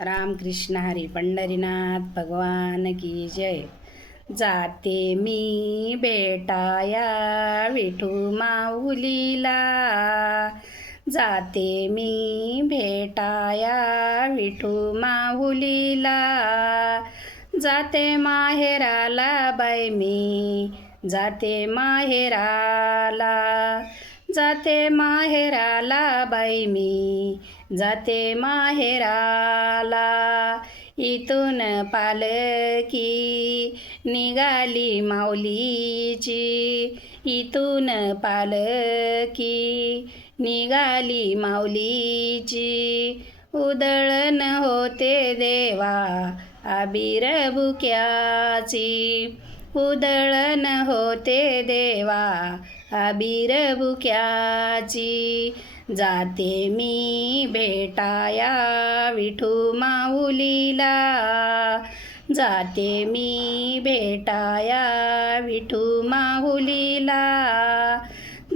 रामकृष्ण हरी पंढरीनाथ भगवान की जय. जाते मी भेटाया विठू माऊलीला, जाते मी भेटाया विठू माऊलीला. जाते माहेराला बाई मी, जाते माहेराला, जाते माहेराला बाई मी, जाते माहेराला. इथून पालकी निघाली माऊलीची, इथून पालकी निघाली माऊलीची. उधळण होते देवा अबीर बुक्याची, उधळण होते देवा अबीर बुक्याची. जाते मी भेटाया विठू माऊलीला, जाते मी भेटाया विठू माऊलीला.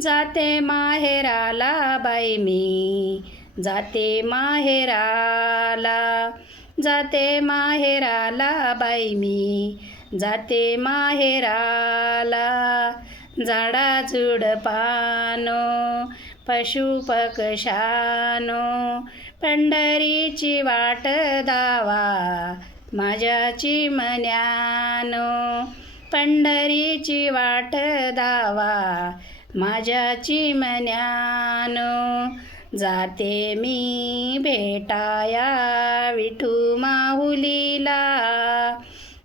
जाते माहेराला बाई मी, जाते माहेराला, जाते माहेराला बाई मी, जाते माहेराला. झाडा झुडपानो पशु पक्षानो, पंढरीची वाट धावा माझ्या चिमण्यानो, पंढरीची वाट धावा माझ्या चिमण्यानो. जाते मी भेटाया विठू माऊलीला,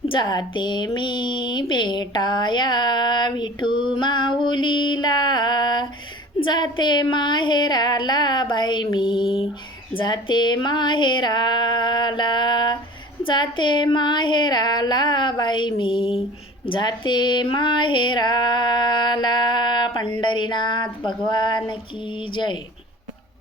जाते मी भेटाया विठू माऊलीला. जाते माहेराला बाई मी, जाते माहेराला, जाते माहेराला बाई मी, जाते माहेराला. पंढरीनाथ भगवान की जय.